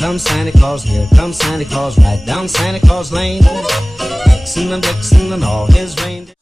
comes Santa Claus, here comes Santa Claus, right down Santa Claus Lane. Vixen and all his reindeer.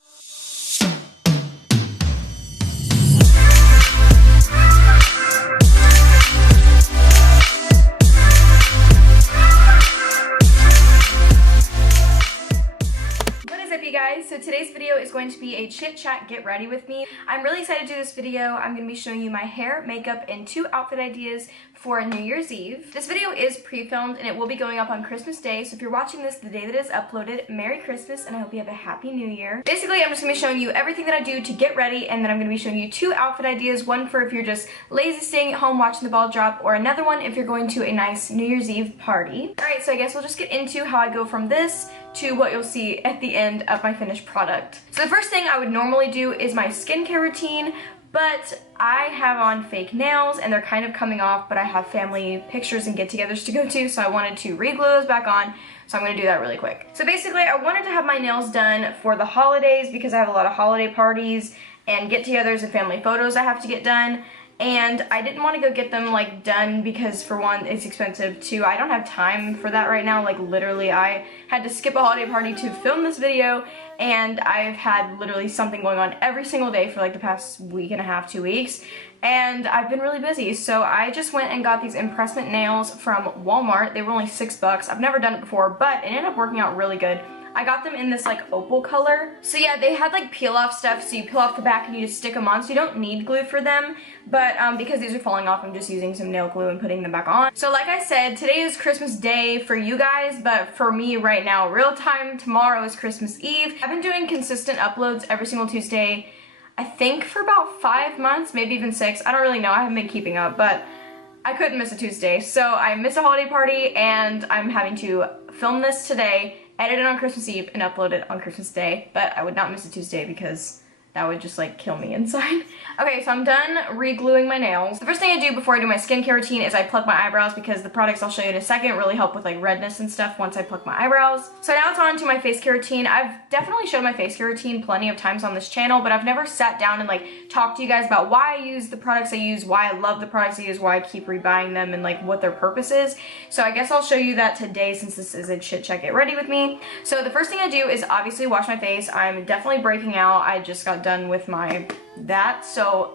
Guys, so today's video is going to be a chit chat get ready with me. I'm really excited to do this video. I'm going to be showing you my hair, makeup, and 2 outfit ideas for New Year's Eve. This video is pre-filmed and it will be going up on Christmas Day, so if you're watching this the day that it's uploaded, Merry Christmas and I hope you have a Happy New Year. Basically, I'm just going to be showing you everything that I do to get ready, and then I'm going to be showing you 2 outfit ideas, one for if you're just lazy staying at home watching the ball drop, or another one if you're going to a nice New Year's Eve party. Alright, so I guess we'll just get into how I go from this to what you'll see at the end of my finished product. So the first thing I would normally do is my skincare routine, but I have on fake nails and they're kind of coming off, but I have family pictures and get-togethers to go to, so I wanted to re-glue those back on, so I'm going to do that really quick. So basically, I wanted to have my nails done for the holidays because I have a lot of holiday parties and get-togethers and family photos I have to get done. And I didn't want to go get them like done because, for one, it's expensive. 2, I don't have time for that right now. Like literally, I had to skip a holiday party to film this video, and I've had literally something going on every single day for like the past week and a half, 2 weeks, and I've been really busy. So I just went and got these Impressment Nails from Walmart. They were only $6. I've never done it before, but it ended up working out really good. I got them in this like opal color. So yeah, they had like peel off stuff, so you peel off the back and you just stick them on, so you don't need glue for them. But because these are falling off, I'm just using some nail glue and putting them back on. So like I said, today is Christmas Day for you guys, but for me right now, real time, tomorrow is Christmas Eve. I've been doing consistent uploads every single Tuesday, I think for about 5 months, maybe even 6. I don't really know, I haven't been keeping up, but I couldn't miss a Tuesday. So I missed a holiday party and I'm having to film this today, edit it on Christmas Eve, and upload it on Christmas Day, but I would not miss a Tuesday because that would just like kill me inside. Okay, so I'm done re-gluing my nails. The first thing I do before I do my skincare routine is I pluck my eyebrows, because the products I'll show you in a second really help with like redness and stuff once I pluck my eyebrows. So now it's on to my face care routine. I've definitely showed my face care routine plenty of times on this channel, but I've never sat down and like talked to you guys about why I use the products I use, why I love the products I use, why I keep rebuying them, and like what their purpose is. So I guess I'll show you that today since this is a chit chat get ready with me. So the first thing I do is obviously wash my face. I'm definitely breaking out. I just got done with that, so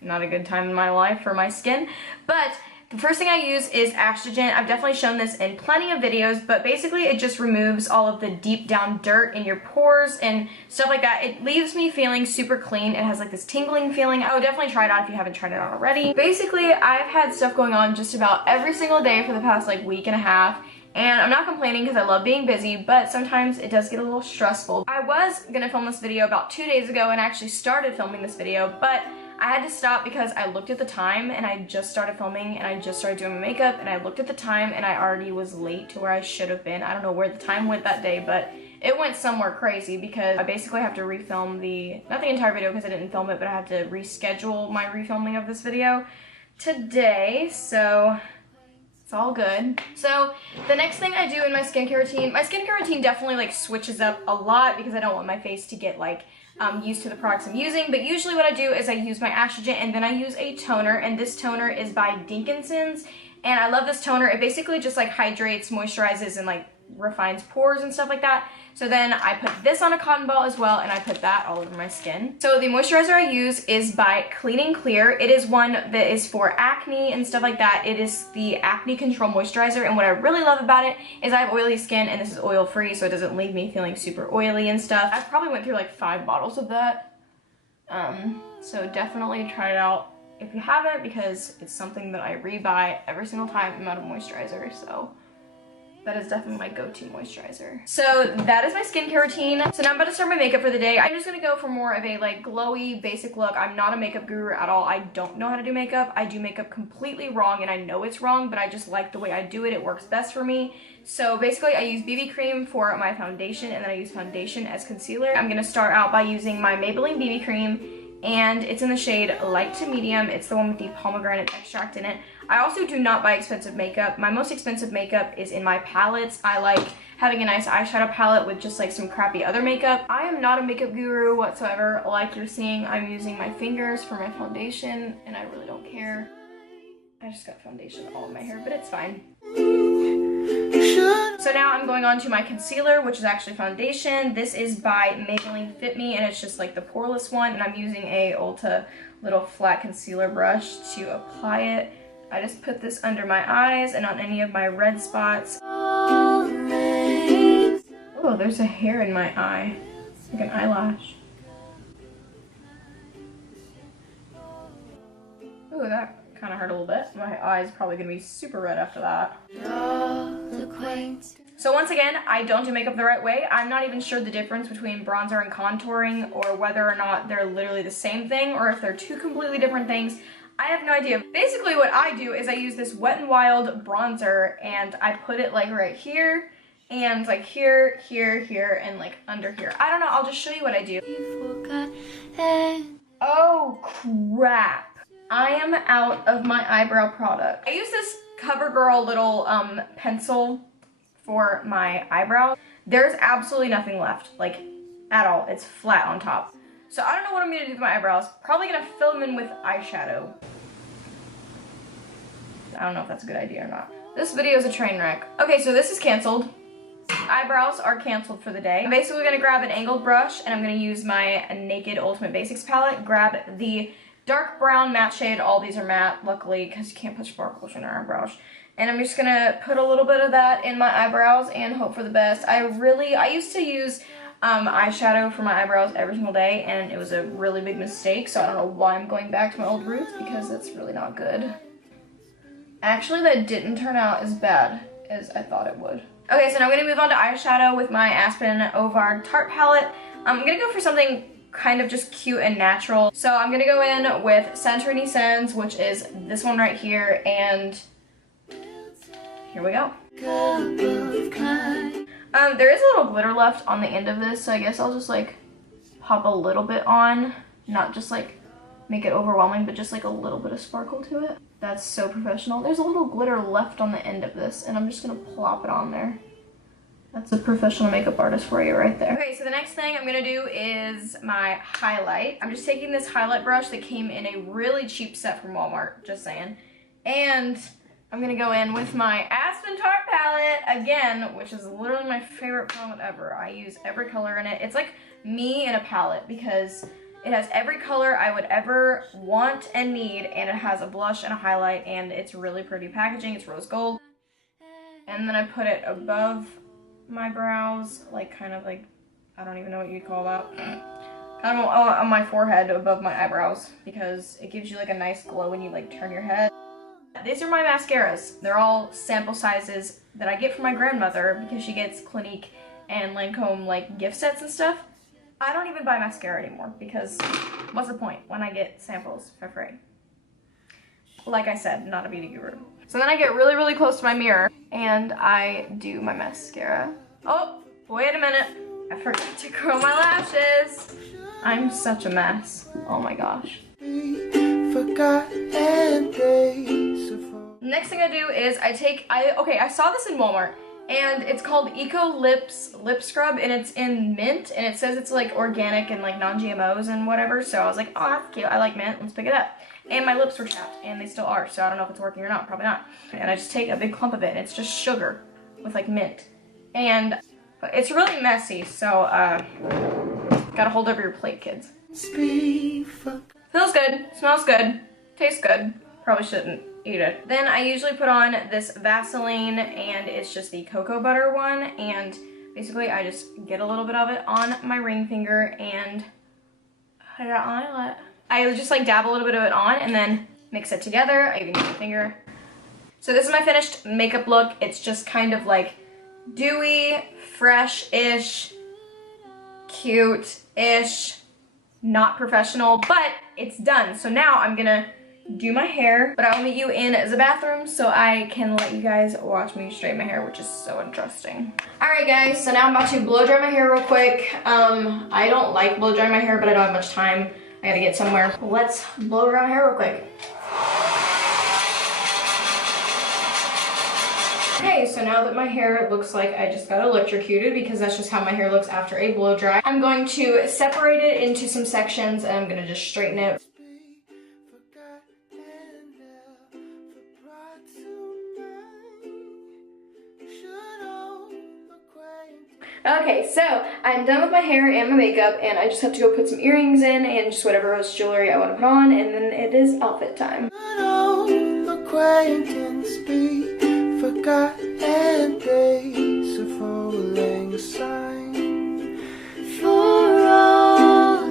not a good time in my life for my skin. But the first thing I use is Eyeshadow. I've definitely shown this in plenty of videos, but basically it just removes all of the deep down dirt in your pores and stuff like that. It leaves me feeling super clean. It has like this tingling feeling. I would definitely try it out if you haven't tried it out already. Basically, I've had stuff going on just about every single day for the past like week and a half. And I'm not complaining because I love being busy, but sometimes it does get a little stressful. I was gonna film this video about 2 days ago and actually started filming this video, but I had to stop because I looked at the time and I just started filming and I just started doing my makeup, and I looked at the time and I already was late to where I should have been. I don't know where the time went that day, but it went somewhere crazy because I basically have to refilm not the entire video because I didn't film it, but I have to reschedule my refilming of this video today, so it's all good. So the next thing I do in my skincare routine definitely like switches up a lot because I don't want my face to get like used to the products I'm using, but usually what I do is I use my Eyeshadow and then I use a toner, and this toner is by Dinkinson's, and I love this toner. It basically just like hydrates, moisturizes, and like refines pores and stuff like that. So then I put this on a cotton ball as well, and I put that all over my skin. So the moisturizer I use is by Clean and Clear. It is one that is for acne and stuff like that. It is the Acne Control Moisturizer, and what I really love about it is I have oily skin, and this is oil free, so it doesn't leave me feeling super oily and stuff. I probably went through like 5 bottles of that. So definitely try it out if you haven't, because it's something that I rebuy every single time I'm out of moisturizer, so that is definitely my go-to moisturizer. So that is my skincare routine. So now I'm about to start my makeup for the day. I'm just gonna go for more of a like glowy, basic look. I'm not a makeup guru at all. I don't know how to do makeup. I do makeup completely wrong, and I know it's wrong, but I just like the way I do it. It works best for me. So basically I use BB cream for my foundation, and then I use foundation as concealer. I'm gonna start out by using my Maybelline BB cream, and it's in the shade light to medium. It's the one with the pomegranate extract in it. I also do not buy expensive makeup. My most expensive makeup is in my palettes. I like having a nice eyeshadow palette with just like some crappy other makeup. I am not a makeup guru whatsoever. Like you're seeing, I'm using my fingers for my foundation, and I really don't care. I just got foundation all in my hair, but it's fine. So now I'm going on to my concealer, which is actually foundation. This is by Maybelline Fit Me, and it's just like the poreless one, and I'm using a Ulta little flat concealer brush to apply it. I just put this under my eyes and on any of my red spots. Oh, there's a hair in my eye, like an eyelash. Ooh, that kind of hurt a little bit. My eye's probably gonna be super red after that. So once again, I don't do makeup the right way. I'm not even sure the difference between bronzer and contouring, or whether or not they're literally the same thing, or if they're two completely different things. I have no idea. Basically what I do is I use this Wet n Wild bronzer, and I put it like right here, and like here, here, here, and like under here. I don't know, I'll just show you what I do. Oh crap. I am out of my eyebrow product. I use this CoverGirl little pencil for my eyebrows. There's absolutely nothing left, like at all. It's flat on top. So I don't know what I'm gonna do with my eyebrows. Probably gonna fill them in with eyeshadow. I don't know if that's a good idea or not. This video is a train wreck. Okay, so this is canceled. Eyebrows are canceled for the day. I'm basically gonna grab an angled brush, and I'm gonna use my Naked Ultimate Basics palette, grab the dark brown matte shade. All these are matte, luckily, because you can't put sparkles in our eyebrows. And I'm just gonna put a little bit of that in my eyebrows and hope for the best. I used to use eyeshadow for my eyebrows every single day, and it was a really big mistake, so I don't know why I'm going back to my old roots, because it's really not good. Actually, that didn't turn out as bad as I thought it would. Okay, so now I'm gonna move on to eyeshadow with my Aspen Ovar Tarte palette. I'm gonna go for something kind of just cute and natural. So I'm gonna go in with Santorini Sands, which is this one right here, and here we go. There is a little glitter left on the end of this, so I guess I'll just like pop a little bit on, not just like make it overwhelming, but just like a little bit of sparkle to it. That's so professional. There's a little glitter left on the end of this, and I'm just gonna plop it on there. That's a professional makeup artist for you right there. Okay, so the next thing I'm gonna do is my highlight. I'm just taking this highlight brush that came in a really cheap set from Walmart, just saying. And I'm gonna go in with my Aspen Tarte palette again, which is literally my favorite palette ever. I use every color in it. It's like me in a palette, because it has every color I would ever want and need, and it has a blush and a highlight, and it's really pretty packaging. It's rose gold. And then I put it above my brows, like kind of like, I don't even know what you'd call that. Kind of on my forehead above my eyebrows, because it gives you like a nice glow when you like turn your head. These are my mascaras. They're all sample sizes that I get from my grandmother, because she gets Clinique and Lancome like gift sets and stuff. I don't even buy mascara anymore, because what's the point when I get samples for free? Like I said, not a beauty guru. So then I get really, really close to my mirror and I do my mascara. Oh, wait a minute. I forgot to curl my lashes. I'm such a mess. Oh my gosh. Next thing I do is I saw this in Walmart, and it's called Eco Lips Lip Scrub, and it's in mint, and it says it's like organic and like non-GMOs and whatever, so I was like, oh, that's cute, I like mint, let's pick it up. And my lips were chapped, and they still are, so I don't know if it's working or not, probably not. And I just take a big clump of it, and it's just sugar with like mint. And it's really messy, so gotta hold over your plate, kids. Feels good, smells good, tastes good. Probably shouldn't eat it. Then I usually put on this Vaseline, and it's just the cocoa butter one, and basically I just get a little bit of it on my ring finger and put it on it. I just like dab a little bit of it on and then mix it together. I even use my finger. So this is my finished makeup look. It's just kind of like dewy, fresh-ish, cute-ish, not professional, but it's done. So now I'm gonna do my hair, but I will meet you in the bathroom so I can let you guys watch me straighten my hair, which is so interesting. Alright guys, so now I'm about to blow dry my hair real quick. I don't like blow drying my hair, but I don't have much time. I gotta get somewhere. Let's blow dry my hair real quick. Okay, so now that my hair looks like I just got electrocuted, because that's just how my hair looks after a blow dry, I'm going to separate it into some sections, and I'm gonna just straighten it. Okay, so I'm done with my hair and my makeup, and I just have to go put some earrings in and just whatever else jewelry I want to put on, and then it is outfit time. Acquaintance be forgotten days of falling sign for all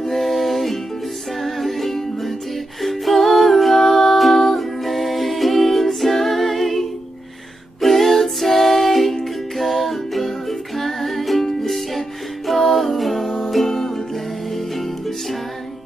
sign, my dear, for all sign. We'll take a cup of kindness, yeah, all sign.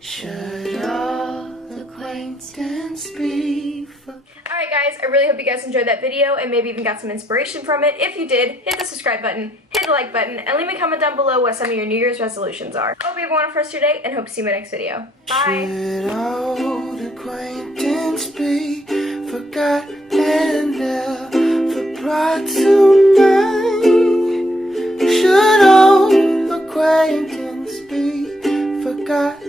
Should all acquaintance be for... Alright guys, I really hope you guys enjoyed that video and maybe even got some inspiration from it. If you did, hit the subscribe button, hit the like button, and leave me a comment down below what some of your New Year's resolutions are. Hope you have a wonderful rest of your day, and hope to see you in my next video. Bye! Should old acquaintance be forgotten and never brought to mind? Should old acquaintance be forgotten